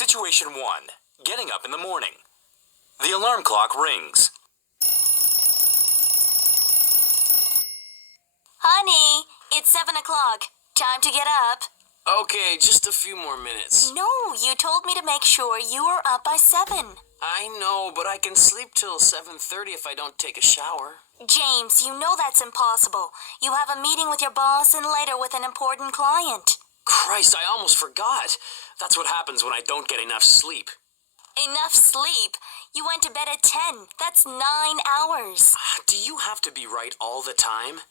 Situation 1. Getting up in the morning. The alarm clock rings. Honey, it's 7 o'clock. Time to get up. Okay, just a few more minutes. No, you told me to make sure you were up by 7. I know, but I can sleep till 7:30 if I don't take a shower. James, you know that's impossible. You have a meeting with your boss and later with an important client. Christ, I almost forgot. That's what happens when I don't get enough sleep. Enough sleep? You went to bed at 10. That's 9 hours. Do you have to be right all the time?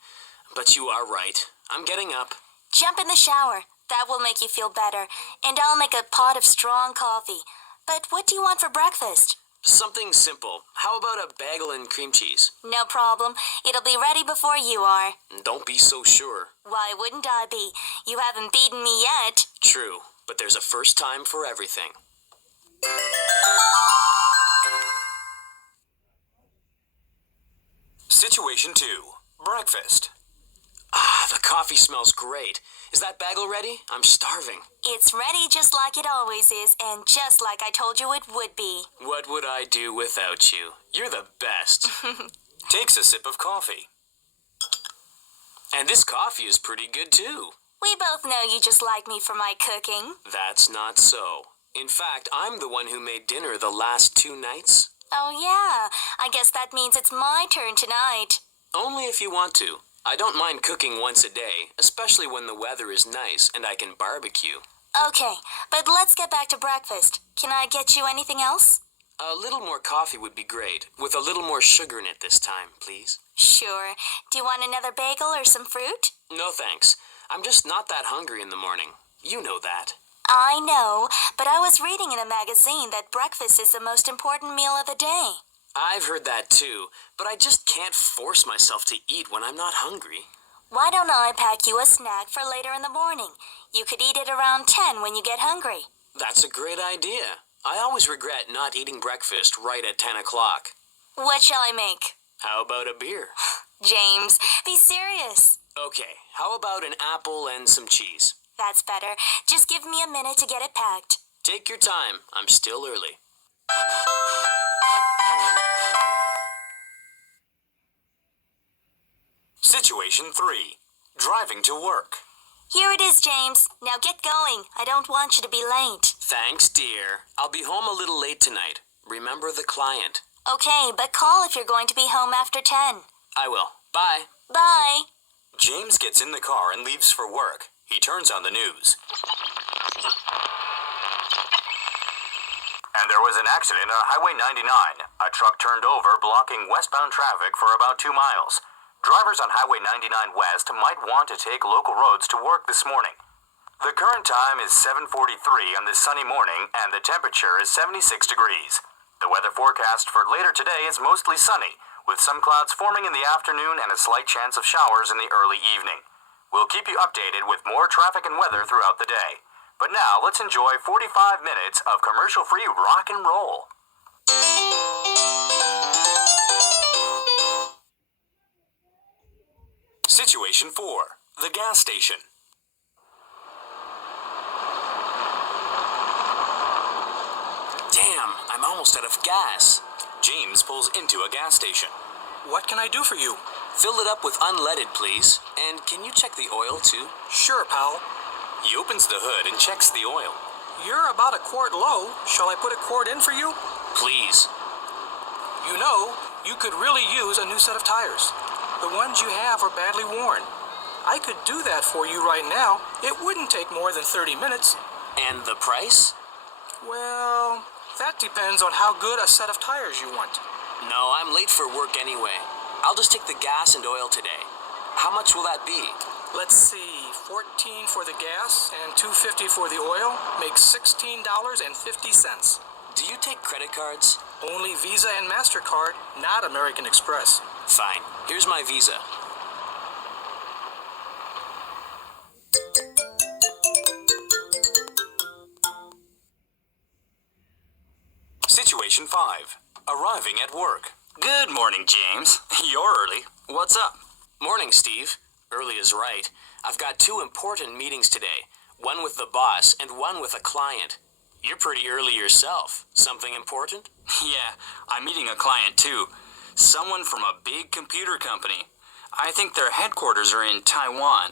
But you are right. I'm getting up. Jump in the shower. That will make you feel better. And I'll make a pot of strong coffee. But what do you want for breakfast? Something simple. How about a bagel and cream cheese? No problem. It'll be ready before you are. Don't be so sure. Why wouldn't I be? You haven't beaten me yet. True, but there's a first time for everything. Situation 2. Breakfast. The coffee smells great. Is that bagel ready? I'm starving. It's ready just like it always is, and just like I told you it would be. What would I do without you? You're the best. Takes a sip of coffee. And this coffee is pretty good too. We both know you just like me for my cooking. That's not so. In fact, I'm the one who made dinner the last 2 nights. Oh yeah, I guess that means it's my turn tonight. Only if you want to. I don't mind cooking once a day, especially when the weather is nice and I can barbecue. Okay, but let's get back to breakfast. Can I get you anything else? A little more coffee would be great, with a little more sugar in it this time, please. Sure. Do you want another bagel or some fruit? No thanks. I'm just not that hungry in the morning. You know that. I know, but I was reading in a magazine that breakfast is the most important meal of the day. I've heard that too, but I just can't force myself to eat when I'm not hungry. Why don't I pack you a snack for later in the morning? You could eat it around 10 when you get hungry. That's a great idea. I always regret not eating breakfast right at 10 o'clock. What shall I make? How about a beer? James, be serious. Okay, how about an apple and some cheese? That's better. Just give me a minute to get it packed. Take your time. I'm still early. Situation 3. Driving to work. Here it is, James. Now get going. I don't want you to be late. Thanks, dear. I'll be home a little late tonight. Remember the client. Okay, but call if you're going to be home after 10. I will. Bye. Bye. James gets in the car and leaves for work. He turns on the news. And there was an accident on Highway 99. A truck turned over, blocking westbound traffic for about 2 miles. Drivers on Highway 99 West might want to take local roads to work this morning. The current time is 7:43 on this sunny morning, and the temperature is 76 degrees. The weather forecast for later today is mostly sunny, with some clouds forming in the afternoon and a slight chance of showers in the early evening. We'll keep you updated with more traffic and weather throughout the day. But now, let's enjoy 45 minutes of commercial-free rock and roll. Situation 4. The gas station. Damn, I'm almost out of gas. James pulls into a gas station. What can I do for you? Fill it up with unleaded, please. And can you check the oil, too? Sure, pal. He opens the hood and checks the oil. You're about a quart low. Shall I put a quart in for you? Please. You know, you could really use a new set of tires. The ones you have are badly worn. I could do that for you right now. It wouldn't take more than 30 minutes. And the price? Well, that depends on how good a set of tires you want. No, I'm late for work anyway. I'll just take the gas and oil today. How much will that be? Let's see, 14 for the gas and $2.50 for the oil makes $16.50. Do you take credit cards? Only Visa and MasterCard, not American Express. Fine. Here's my Visa. Situation 5. Arriving at work. Good morning, James. You're early. What's up? Morning, Steve. Early is right. I've got 2 important meetings today. One with the boss and one with a client. You're pretty early yourself. Something important? Yeah, I'm meeting a client too. Someone from a big computer company. I think their headquarters are in Taiwan,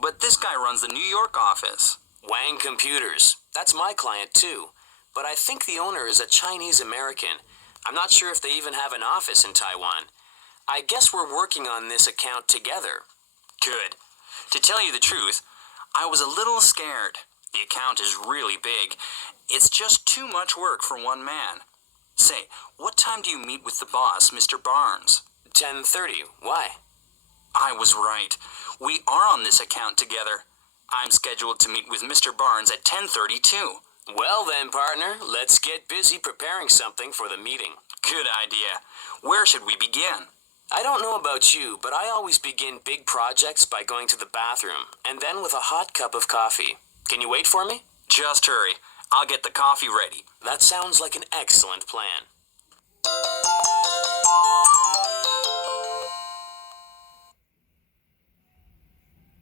but this guy runs the New York office. Wang Computers. That's my client too. But I think the owner is a Chinese American. I'm not sure if they even have an office in Taiwan. I guess we're working on this account together. Good. To tell you the truth, I was a little scared. The account is really big. It's just too much work for one man. Say, what time do you meet with the boss, Mr. Barnes? 10:30. Why? I was right. We are on this account together. I'm scheduled to meet with Mr. Barnes at 10:30 too. Well then, partner, let's get busy preparing something for the meeting. Good idea. Where should we begin? I don't know about you, but I always begin big projects by going to the bathroom, and then with a hot cup of coffee. Can you wait for me? Just hurry. I'll get the coffee ready. That sounds like an excellent plan.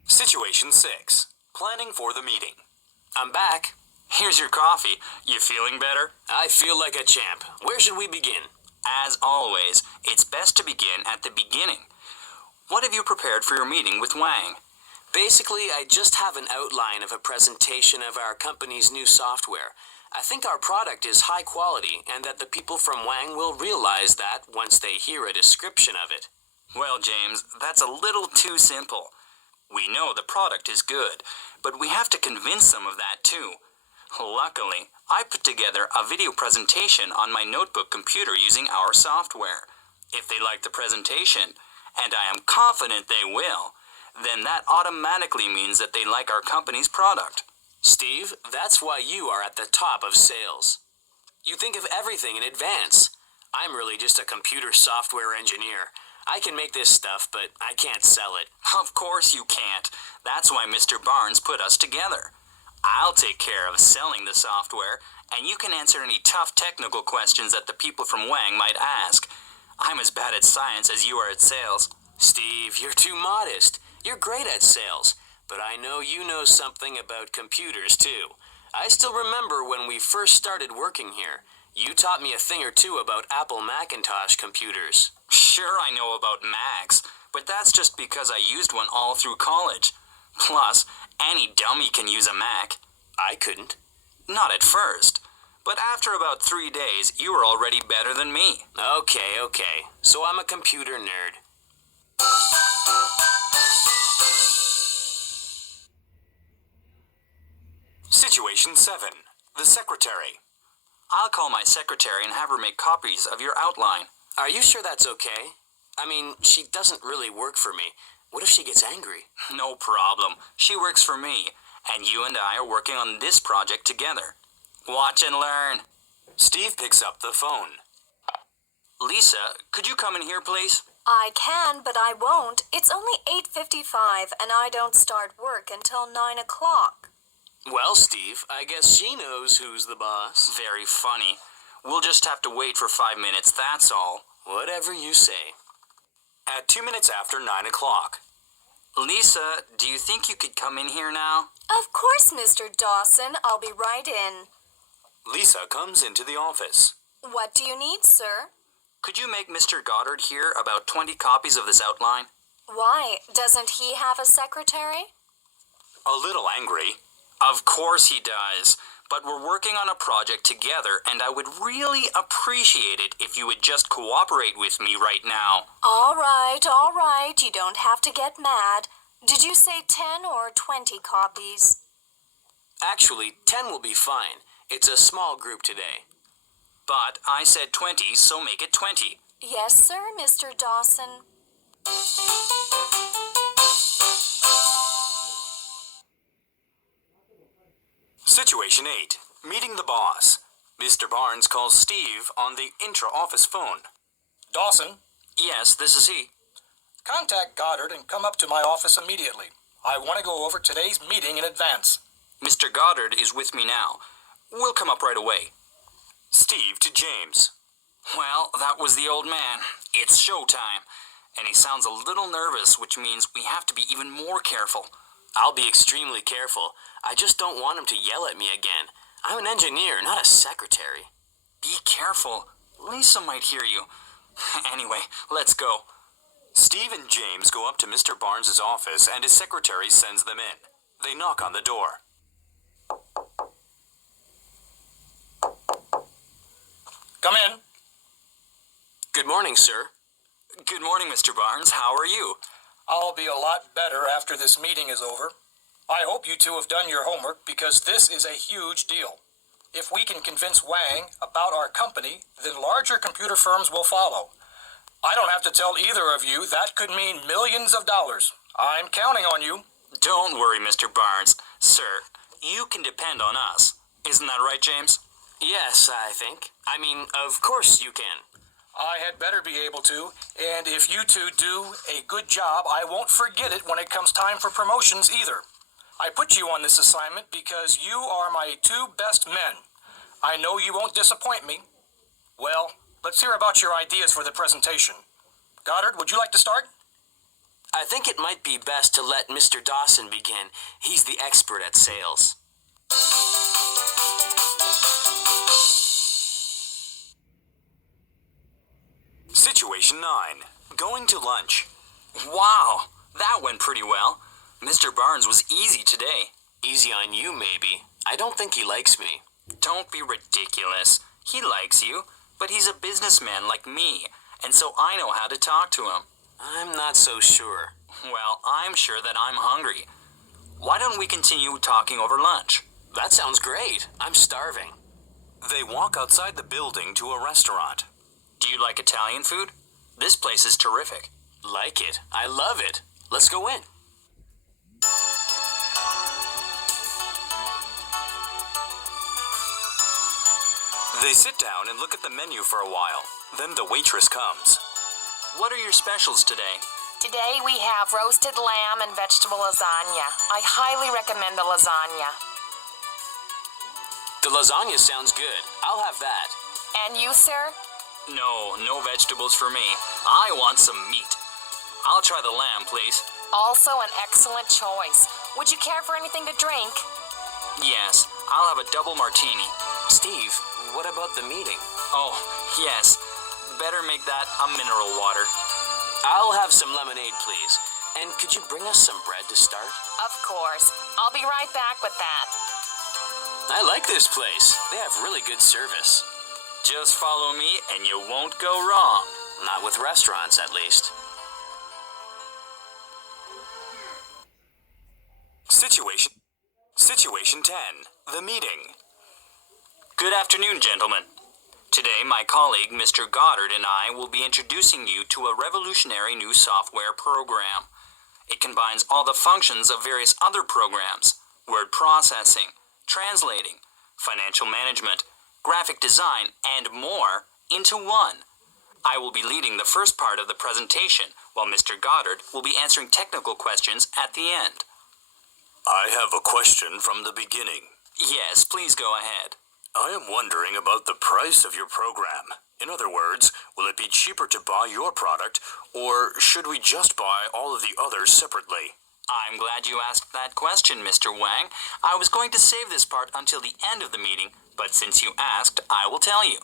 Situation 6. Planning for the meeting. I'm back. Here's your coffee. You feeling better? I feel like a champ. Where should we begin? As always, it's best to begin at the beginning. What have you prepared for your meeting with Wang? Basically, I just have an outline of a presentation of our company's new software. I think our product is high quality and that the people from Wang will realize that once they hear a description of it. Well, James, that's a little too simple. We know the product is good, but we have to convince them of that too. Luckily, I put together a video presentation on my notebook computer using our software. If they like the presentation, and I am confident they will, then that automatically means that they like our company's product. Steve, that's why you are at the top of sales. You think of everything in advance. I'm really just a computer software engineer. I can make this stuff, but I can't sell it. Of course you can't. That's why Mr. Barnes put us together. I'll take care of selling the software, and you can answer any tough technical questions that the people from Wang might ask. I'm as bad at science as you are at sales. Steve, you're too modest. You're great at sales, but I know you know something about computers too. I still remember when we first started working here. You taught me a thing or two about Apple Macintosh computers. Sure, I know about Macs, but that's just because I used one all through college. Plus, any dummy can use a Mac. I couldn't. Not at first, but after about 3 days, you were already better than me. Okay. So I'm a computer nerd. Situation 7. The secretary. I'll call my secretary and have her make copies of your outline. Are you sure that's okay? I mean, she doesn't really work for me. What if she gets angry? No problem. She works for me, and you and I are working on this project together. Watch and learn. Steve picks up the phone. Lisa, could you come in here, please? I can, but I won't. It's only 8:55, and I don't start work until 9 o'clock. Well, Steve, I guess she knows who's the boss. Very funny. We'll just have to wait for 5 minutes, that's all. Whatever you say. At 2 minutes after 9 o'clock. Lisa, do you think you could come in here now? Of course, Mr. Dawson. I'll be right in. Lisa comes into the office. What do you need, sir? Could you make Mr. Goddard here about 20 copies of this outline? Why? Doesn't he have a secretary? A little angry. Of course he does. But we're working on a project together, and I would really appreciate it if you would just cooperate with me right now. All right. You don't have to get mad. Did you say 10 or 20 copies? Actually, 10 will be fine. It's a small group today. But I said 20, so make it 20. Yes, sir, Mr. Dawson. Situation 8. Meeting the boss. Mr. Barnes calls Steve on the intra-office phone. Dawson, Yes, this is he. contact Goddard and come up to my office immediately. I want to go over today's meeting in advance. Mr. Goddard is with me now. We'll come up right away. Steve to James. Well, that was the old man. It's showtime. And he sounds a little nervous, which means we have to be even more careful. I'll be extremely careful. I just don't want him to yell at me again. I'm an engineer, not a secretary. Be careful. Lisa might hear you. Anyway, let's go. Steve and James go up to Mr. Barnes's office and his secretary sends them in. They knock on the door. Come in. Good morning, sir. Good morning, Mr. Barnes. How are you? I'll be a lot better after this meeting is over. I hope you two have done your homework because this is a huge deal. If we can convince Wang about our company, then larger computer firms will follow. I don't have to tell either of you that could mean millions of dollars. I'm counting on you. Don't worry, Mr. Barnes. Sir, you can depend on us. Isn't that right, James? Yes, I think. I mean, of course you can. I had better be able to, and if you two do a good job, I won't forget it when it comes time for promotions either. I put you on this assignment because you are my two best men. I know you won't disappoint me. Well, let's hear about your ideas for the presentation. Goddard, would you like to start? I think it might be best to let Mr. Dawson begin. He's the expert at sales. Situation 9. Going to lunch. Wow, that went pretty well. Mr. Barnes was easy today. Easy on you, maybe. I don't think he likes me. Don't be ridiculous. He likes you, but he's a businessman like me, and so I know how to talk to him. I'm not so sure. Well, I'm sure that I'm hungry. Why don't we continue talking over lunch? That sounds great. I'm starving. They walk outside the building to a restaurant. Do you like Italian food? This place is terrific. Like it. I love it. Let's go in. They sit down and look at the menu for a while. Then the waitress comes. What are your specials today? Today we have roasted lamb and vegetable lasagna. I highly recommend the lasagna. The lasagna sounds good. I'll have that. And you, sir? No vegetables for me. I want some meat. I'll try the lamb, please. Also an excellent choice. Would you care for anything to drink? Yes, I'll have a double martini. Steve, what about the meeting? Oh, yes. Better make that a mineral water. I'll have some lemonade, please. And could you bring us some bread to start? Of course. I'll be right back with that. I like this place. They have really good service. Just follow me and you won't go wrong. Not with restaurants, at least. Situation 10. The meeting. Good afternoon, gentlemen. Today, my colleague, Mr. Goddard, and I will be introducing you to a revolutionary new software program. It combines all the functions of various other programs: word processing, translating, financial management, graphic design, and more into one. I will be leading the first part of the presentation, while Mr. Goddard will be answering technical questions at the end. I have a question from the beginning. Yes, please go ahead. I am wondering about the price of your program. In other words, will it be cheaper to buy your product, or should we just buy all of the others separately? I'm glad you asked that question, Mr. Wang. I was going to save this part until the end of the meeting, but since you asked, I will tell you.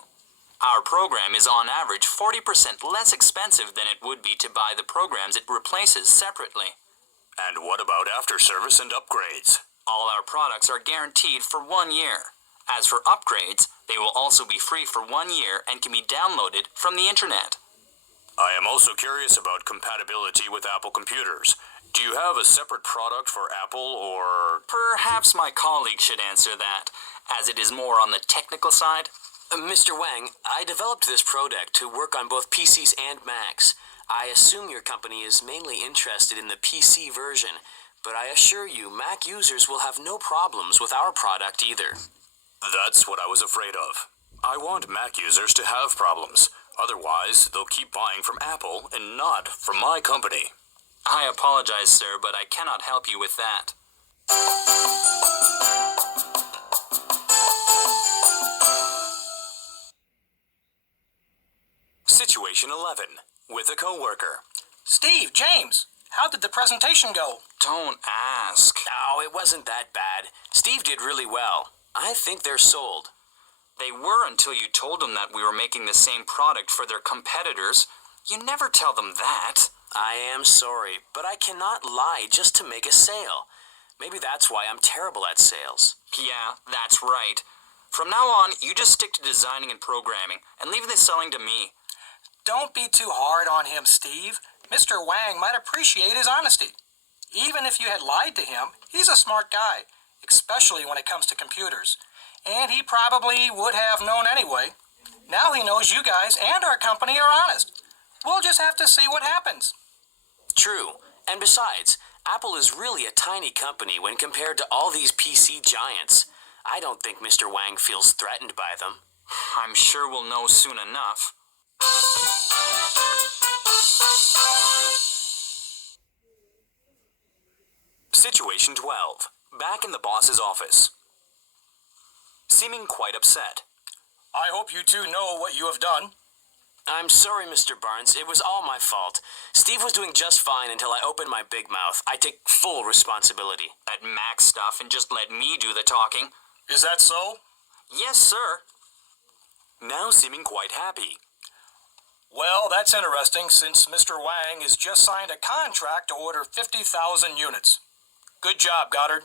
Our program is on average 40% less expensive than it would be to buy the programs it replaces separately. And what about after service and upgrades? All our products are guaranteed for 1 year. As for upgrades, they will also be free for 1 year and can be downloaded from the internet. I am also curious about compatibility with Apple computers. Do you have a separate product for Apple, or...? Perhaps my colleague should answer that, as it is more on the technical side. Mr. Wang, I developed this product to work on both PCs and Macs. I assume your company is mainly interested in the PC version, but I assure you Mac users will have no problems with our product either. That's what I was afraid of. I want Mac users to have problems. Otherwise, they'll keep buying from Apple and not from my company. I apologize, sir, but I cannot help you with that. Situation 11. With a coworker. Steve, James, how did the presentation go? Don't ask. Oh, it wasn't that bad. Steve did really well. I think they're sold. They were until you told them that we were making the same product for their competitors. You never tell them that. I am sorry, but I cannot lie just to make a sale. Maybe that's why I'm terrible at sales. Yeah, that's right. From now on, you just stick to designing and programming, and leave the selling to me. Don't be too hard on him, Steve. Mr. Wang might appreciate his honesty. Even if you had lied to him, he's a smart guy, especially when it comes to computers. And he probably would have known anyway. Now he knows you guys and our company are honest. We'll just have to see what happens. True. And besides, Apple is really a tiny company when compared to all these PC giants. I don't think Mr. Wang feels threatened by them. I'm sure we'll know soon enough. Situation 12. Back in the boss's office. Seeming quite upset. I hope you two know what you have done. I'm sorry, Mr. Barnes. It was all my fault. Steve was doing just fine until I opened my big mouth. I take full responsibility. That Mac stuff and just let me do the talking. Is that so? Yes, sir. Now seeming quite happy. Well, that's interesting since Mr. Wang has just signed a contract to order 50,000 units. Good job, Goddard.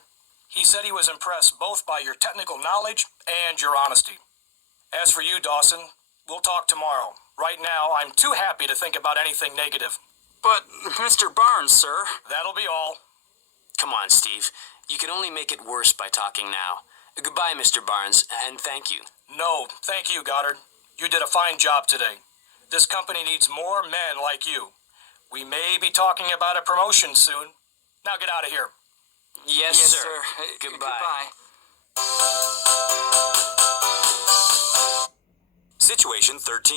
He said he was impressed both by your technical knowledge and your honesty. As for you, Dawson, we'll talk tomorrow. Right now, I'm too happy to think about anything negative. But, Mr. Barnes, sir. That'll be all. Come on, Steve. You can only make it worse by talking now. Goodbye, Mr. Barnes, and thank you. No, thank you, Goddard. You did a fine job today. This company needs more men like you. We may be talking about a promotion soon. Now get out of here. Yes, sir. Goodbye. Situation 13.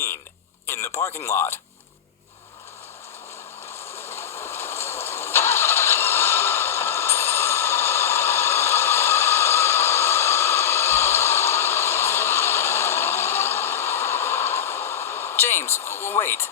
In the parking lot. James, wait.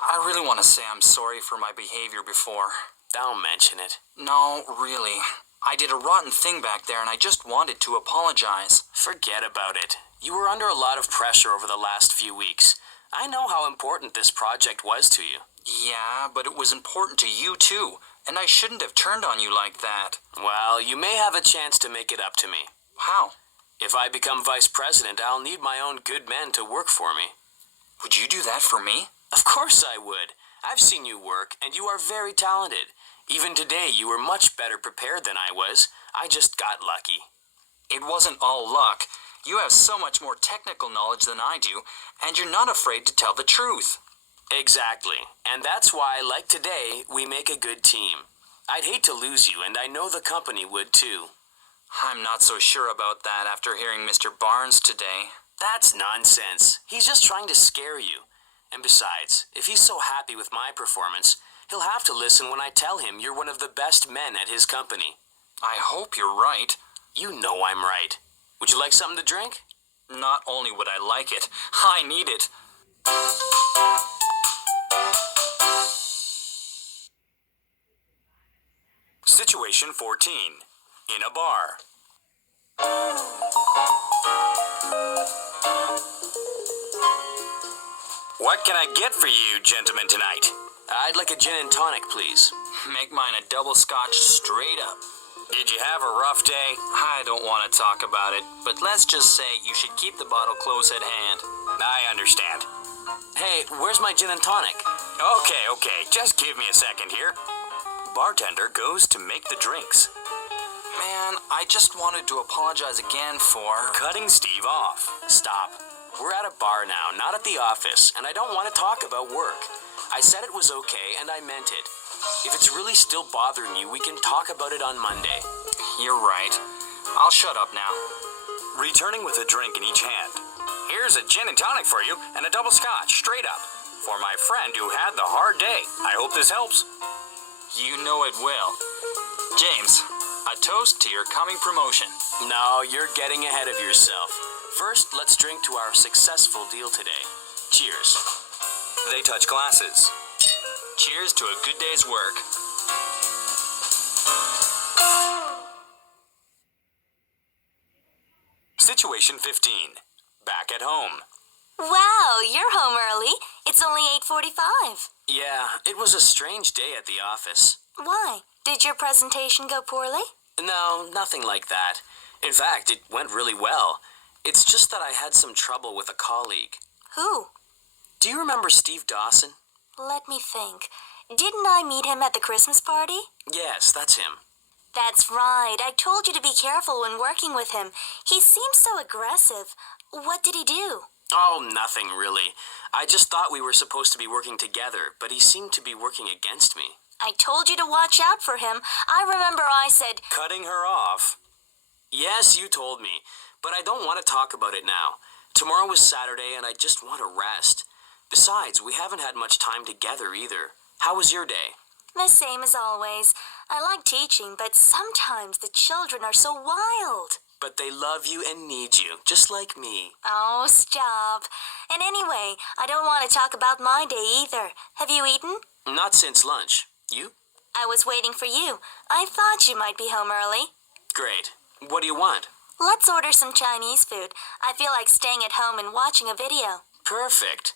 I really want to say I'm sorry for my behavior before. Don't mention it. No, really. I did a rotten thing back there and I just wanted to apologize. Forget about it. You were under a lot of pressure over the last few weeks. I know how important this project was to you. Yeah, but it was important to you too, and I shouldn't have turned on you like that. Well, you may have a chance to make it up to me. How? If I become vice president, I'll need my own good men to work for me. Would you do that for me? Of course I would. I've seen you work, and you are very talented. Even today, you were much better prepared than I was. I just got lucky. It wasn't all luck. You have so much more technical knowledge than I do, and you're not afraid to tell the truth. Exactly. And that's why, like today, we make a good team. I'd hate to lose you, and I know the company would too. I'm not so sure about that after hearing Mr. Barnes today. That's nonsense. He's just trying to scare you. And besides, if he's so happy with my performance, he'll have to listen when I tell him you're one of the best men at his company. I hope you're right. You know I'm right. Would you like something to drink? Not only would I like it, I need it. Situation 14. In a bar. What can I get for you, gentlemen, tonight? I'd like a gin and tonic, please. Make mine a double scotch straight up. Did you have a rough day? I don't want to talk about it, but let's just say you should keep the bottle close at hand. I understand. Hey, where's my gin and tonic? Okay, just give me a second here. Bartender goes to make the drinks. Man, I just wanted to apologize again for... Cutting Steve off. Stop. We're at a bar now, not at the office, and I don't want to talk about work. I said it was okay, and I meant it. If it's really still bothering you, we can talk about it on Monday. You're right. I'll shut up now. Returning with a drink in each hand. Here's a gin and tonic for you, and a double scotch, straight up. For my friend who had the hard day. I hope this helps. You know it will. James, a toast to your coming promotion. No, you're getting ahead of yourself. First, let's drink to our successful deal today. Cheers. They touch glasses. Cheers to a good day's work. Situation 15. Back at home. Wow, you're home early. It's only 8:45. Yeah, it was a strange day at the office. Why? Did your presentation go poorly? No, nothing like that. In fact, it went really well. It's just that I had some trouble with a colleague. Who? Do you remember Steve Dawson? Let me think. Didn't I meet him at the Christmas party? Yes, that's him. That's right. I told you to be careful when working with him. He seems so aggressive. What did he do? Oh, nothing really. I just thought we were supposed to be working together, but he seemed to be working against me. I told you to watch out for him. I remember I said, Cutting her off. Yes, you told me, but I don't want to talk about it now. Tomorrow is Saturday and I just want to rest. Besides, we haven't had much time together either. How was your day? the same as always. I like teaching, but sometimes the children are so wild. But they love you and need you, just like me. Oh, stop. And anyway, I don't want to talk about my day either. Have you eaten? Not since lunch. You? I was waiting for you. I thought you might be home early. Great. What do you want? Let's order some Chinese food. I feel like staying at home and watching a video. Perfect.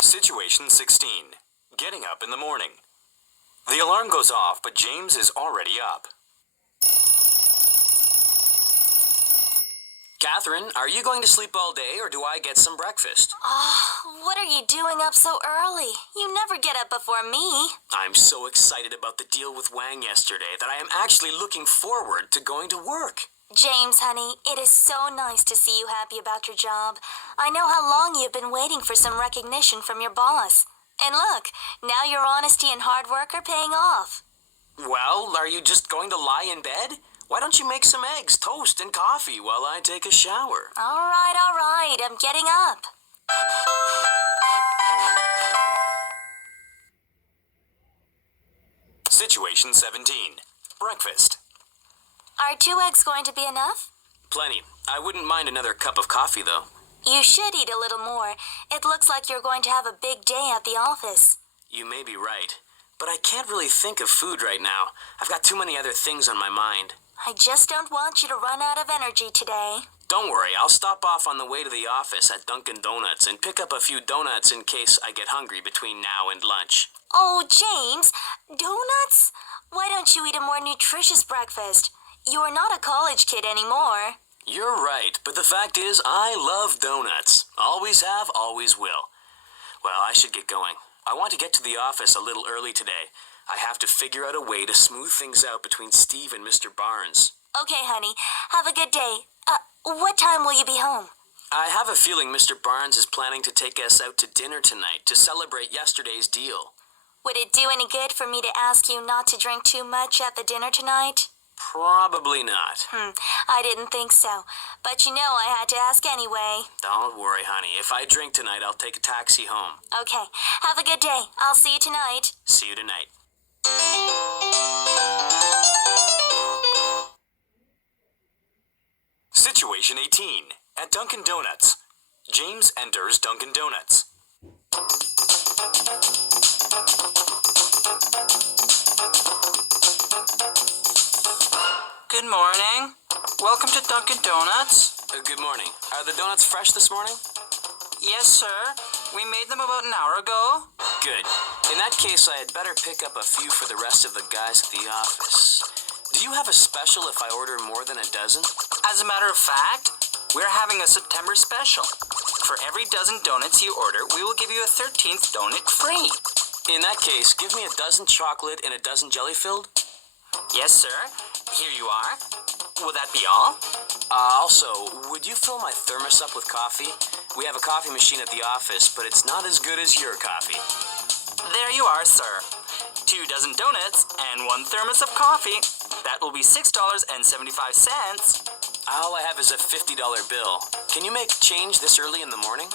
Situation 16. Getting up in the morning. The alarm goes off, but James is already up. Catherine, are you going to sleep all day or do I get some breakfast? Oh, what are you doing up so early? You never get up before me. I'm so excited about the deal with Wang yesterday that I am actually looking forward to going to work. James, honey, it is so nice to see you happy about your job. I know how long you've been waiting for some recognition from your boss. And look, now your honesty and hard work are paying off. Well, are you just going to lie in bed? Why don't you make some eggs, toast, and coffee while I take a shower? All right, I'm getting up. Situation 17. Breakfast. Are 2 eggs going to be enough? Plenty. I wouldn't mind another cup of coffee, though. You should eat a little more. It looks like you're going to have a big day at the office. You may be right, but I can't really think of food right now. I've got too many other things on my mind. I just don't want you to run out of energy today. Don't worry, I'll stop off on the way to the office at Dunkin' Donuts and pick up a few donuts in case I get hungry between now and lunch. Oh, James, donuts? Why don't you eat a more nutritious breakfast? You're not a college kid anymore. You're right, but the fact is, I love donuts. Always have, always will. Well, I should get going. I want to get to the office a little early today. I have to figure out a way to smooth things out between Steve and Mr. Barnes. Okay, honey. Have a good day. What time will you be home? I have a feeling Mr. Barnes is planning to take us out to dinner tonight to celebrate yesterday's deal. Would it do any good for me to ask you not to drink too much at the dinner tonight? Probably not. I didn't think so. But you know I had to ask anyway. Don't worry, honey. If I drink tonight, I'll take a taxi home. Okay. Have a good day. I'll see you tonight. See you tonight. Situation 18. At Dunkin' Donuts. James enters Dunkin' Donuts. Good morning. Welcome to Dunkin' Donuts. Good morning. Are the donuts fresh this morning? Yes, sir. We made them about an hour ago. Good. In that case, I had better pick up a few for the rest of the guys at the office. Do you have a special if I order more than a dozen? As a matter of fact, we're having a September special. For every dozen donuts you order, we will give you a 13th donut free. In that case, give me a dozen chocolate and a dozen jelly-filled. Yes, sir. Here you are. Will that be all? Also, would you fill my thermos up with coffee? We have a coffee machine at the office, but it's not as good as your coffee. There you are, sir. 2 dozen donuts and 1 thermos of coffee. That will be $6.75. All I have is a $50 bill. Can you make change this early in the morning?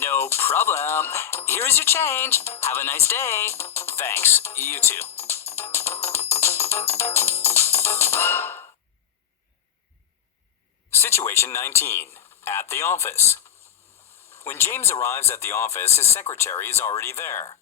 No problem. Here is your change. Have a nice day. Thanks. You too. Situation 19. At the office. When James arrives at the office, his secretary is already there.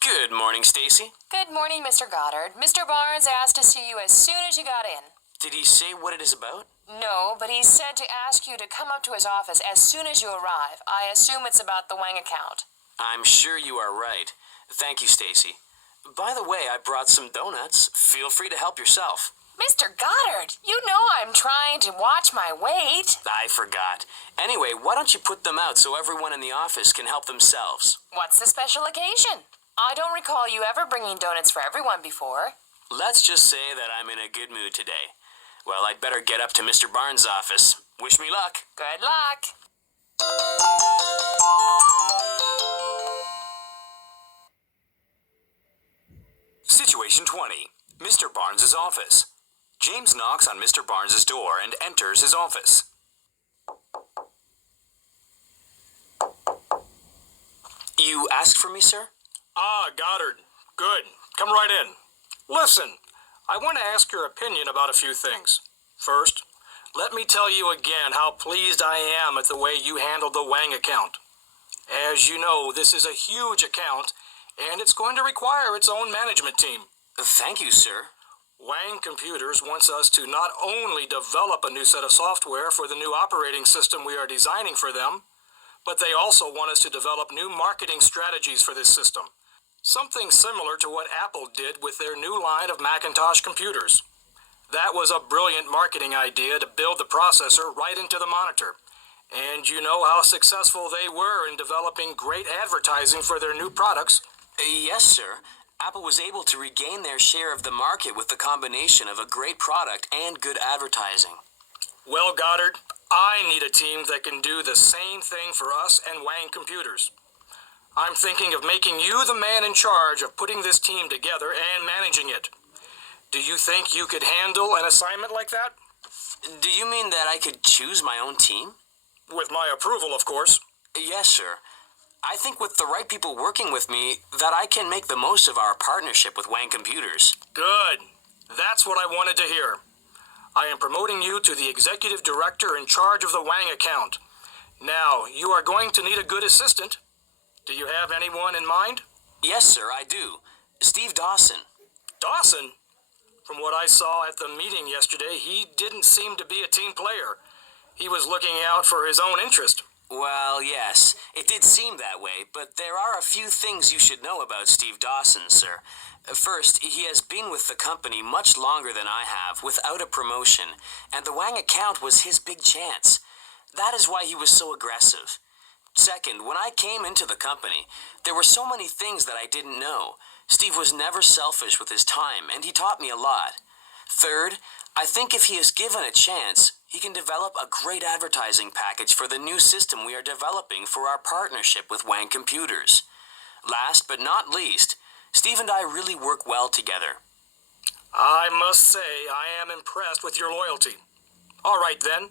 Good morning, Stacy. Good morning, Mr. Goddard. Mr. Barnes asked to see you as soon as you got in. Did he say what it is about? No, but he said to ask you to come up to his office as soon as you arrive. I assume it's about the Wang account. I'm sure you are right. Thank you, Stacy. By the way, I brought some donuts. Feel free to help yourself. Mr. Goddard, you know I'm trying to watch my weight. I forgot. Anyway, why don't you put them out so everyone in the office can help themselves? What's the special occasion? I don't recall you ever bringing donuts for everyone before. Let's just say that I'm in a good mood today. Well, I'd better get up to Mr. Barnes' office. Wish me luck. Good luck. Situation 20. Mr. Barnes' office. James knocks on Mr. Barnes' door and enters his office. You asked for me, sir? Ah, Goddard. Good. Come right in. Listen, I want to ask your opinion about a few things. First, let me tell you again how pleased I am at the way you handled the Wang account. As you know, this is a huge account, and it's going to require its own management team. Thank you, sir. Wang Computers wants us to not only develop a new set of software for the new operating system we are designing for them, but they also want us to develop new marketing strategies for this system. Something similar to what Apple did with their new line of Macintosh computers. That was a brilliant marketing idea to build the processor right into the monitor. And you know how successful they were in developing great advertising for their new products. Yes, sir. Apple was able to regain their share of the market with the combination of a great product and good advertising. Well, Goddard, I need a team that can do the same thing for us and Wang Computers. I'm thinking of making you the man in charge of putting this team together and managing it. Do you think you could handle an assignment like that? Do you mean that I could choose my own team? With my approval, of course. Yes, sir. I think with the right people working with me, that I can make the most of our partnership with Wang Computers. Good. That's what I wanted to hear. I am promoting you to the executive director in charge of the Wang account. Now, you are going to need a good assistant. Do you have anyone in mind? Yes, sir, I do. Steve Dawson. Dawson? From what I saw at the meeting yesterday, he didn't seem to be a team player. He was looking out for his own interest. Well, yes, it did seem that way, but there are a few things you should know about Steve Dawson, sir. First, he has been with the company much longer than I have, without a promotion, and the Wang account was his big chance. That is why he was so aggressive. Second, when I came into the company, there were so many things that I didn't know. Steve was never selfish with his time, and he taught me a lot. Third, I think if he is given a chance, he can develop a great advertising package for the new system we are developing for our partnership with Wang Computers. Last but not least, Steve and I really work well together. I must say I am impressed with your loyalty. All right then.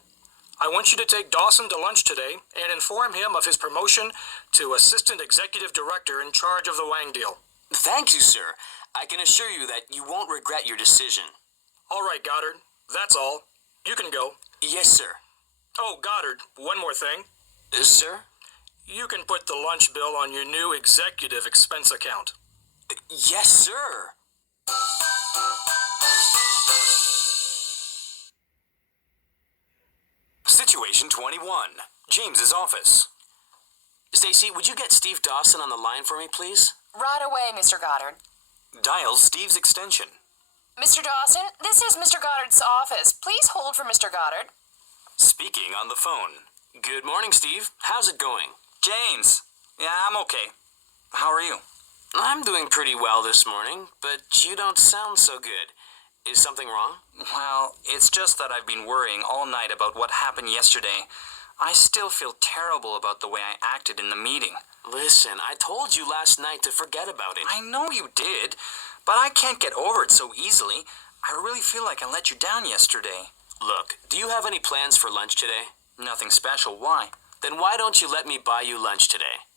I want you to take Dawson to lunch today and inform him of his promotion to Assistant Executive Director in charge of the Wang deal. Thank you, sir. I can assure you that you won't regret your decision. All right, Goddard. That's all. You can go. Yes, sir. Oh, Goddard, one more thing. Sir? You can put the lunch bill on your new executive expense account. Yes, sir. Situation 21. James's office. Stacy, would you get Steve Dawson on the line for me, please? Right away, Mr. Goddard. Dials Steve's extension. Mr. Dawson, this is Mr. Goddard's office. Please hold for Mr. Goddard. Speaking on the phone. Good morning, Steve. How's it going? James. Yeah, I'm okay. How are you? I'm doing pretty well this morning, but you don't sound so good. Is something wrong? Well, it's just that I've been worrying all night about what happened yesterday. I still feel terrible about the way I acted in the meeting. Listen, I told you last night to forget about it. I know you did, but I can't get over it so easily. I really feel like I let you down yesterday. Look, do you have any plans for lunch today? Nothing special. Why? Then why don't you let me buy you lunch today?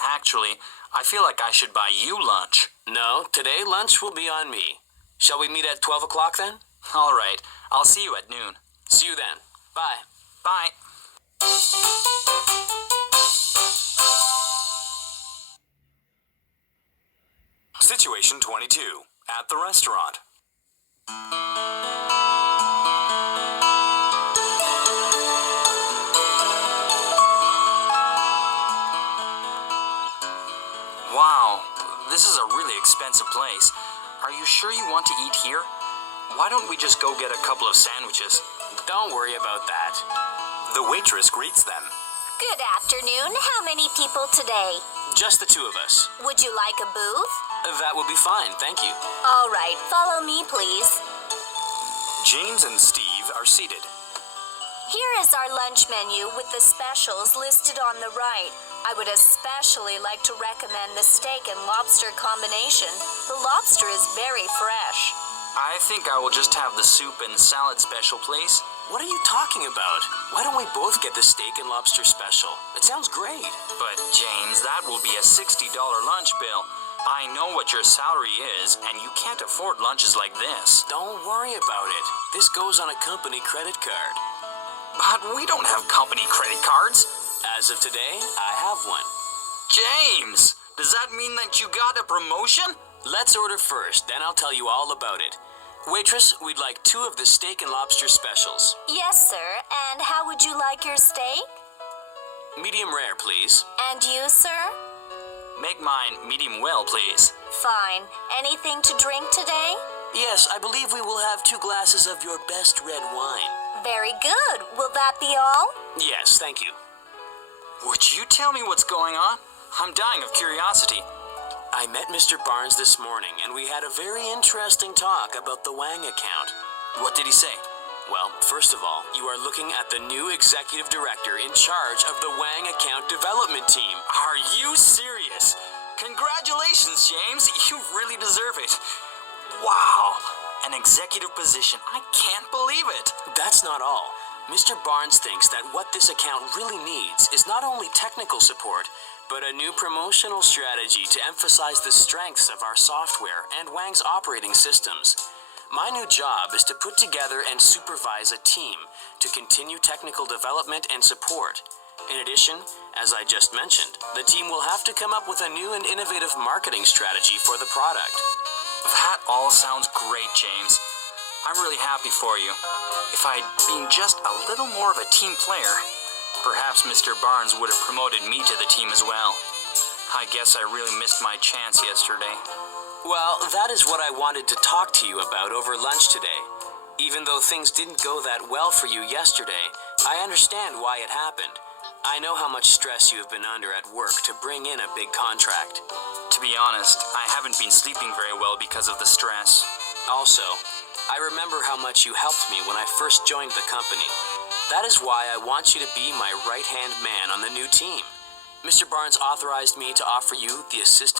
Actually, I feel like I should buy you lunch. No, today lunch will be on me. Shall we meet at 12 o'clock then? All right. I'll see you at noon. See you then. Bye. Bye. Situation 22. At the restaurant. Wow, this is a really expensive place. Are you sure you want to eat here? Why don't we just go get a couple of sandwiches? Don't worry about that. The waitress greets them. Good afternoon. How many people today? Just the two of us. Would you like a booth? That will be fine, thank you. All right, follow me, please. James and Steve are seated. Here is our lunch menu with the specials listed on the right. I would especially like to recommend the steak and lobster combination. The lobster is very fresh. I think I will just have the soup and salad special, please. What are you talking about? Why don't we both get the steak and lobster special? It sounds great. But, James, that will be a $60 lunch bill. I know what your salary is, and you can't afford lunches like this. Don't worry about it. This goes on a company credit card. But we don't have company credit cards. As of today, I have one. James, does that mean that you got a promotion? Let's order first, then I'll tell you all about it. Waitress, we'd like 2 of the steak and lobster specials. Yes, sir. And how would you like your steak? Medium rare, please. And you, sir? Make mine medium well, please. Fine. Anything to drink today? Yes, I believe we will have 2 glasses of your best red wine. Very good. Will that be all? Yes, thank you. Would you tell me what's going on? I'm dying of curiosity. I met Mr. Barnes this morning, and we had a very interesting talk about the Wang account. What did he say? Well, first of all, you are looking at the new executive director in charge of the Wang account development team. Are you serious? Congratulations, James. You really deserve it. Wow, an executive position. I can't believe it. That's not all. Mr. Barnes thinks that what this account really needs is not only technical support, but a new promotional strategy to emphasize the strengths of our software and Wang's operating systems. My new job is to put together and supervise a team to continue technical development and support. In addition, as I just mentioned, the team will have to come up with a new and innovative marketing strategy for the product. That all sounds great, James. I'm really happy for you. If I'd been just a little more of a team player, perhaps Mr. Barnes would have promoted me to the team as well. I guess I really missed my chance yesterday. Well, that is what I wanted to talk to you about over lunch today. Even though things didn't go that well for you yesterday, I understand why it happened. I know how much stress you have been under at work to bring in a big contract. To be honest, I haven't been sleeping very well because of the stress. Also, I remember how much you helped me when I first joined the company. That is why I want you to be my right-hand man on the new team. Mr. Barnes authorized me to offer you the assistant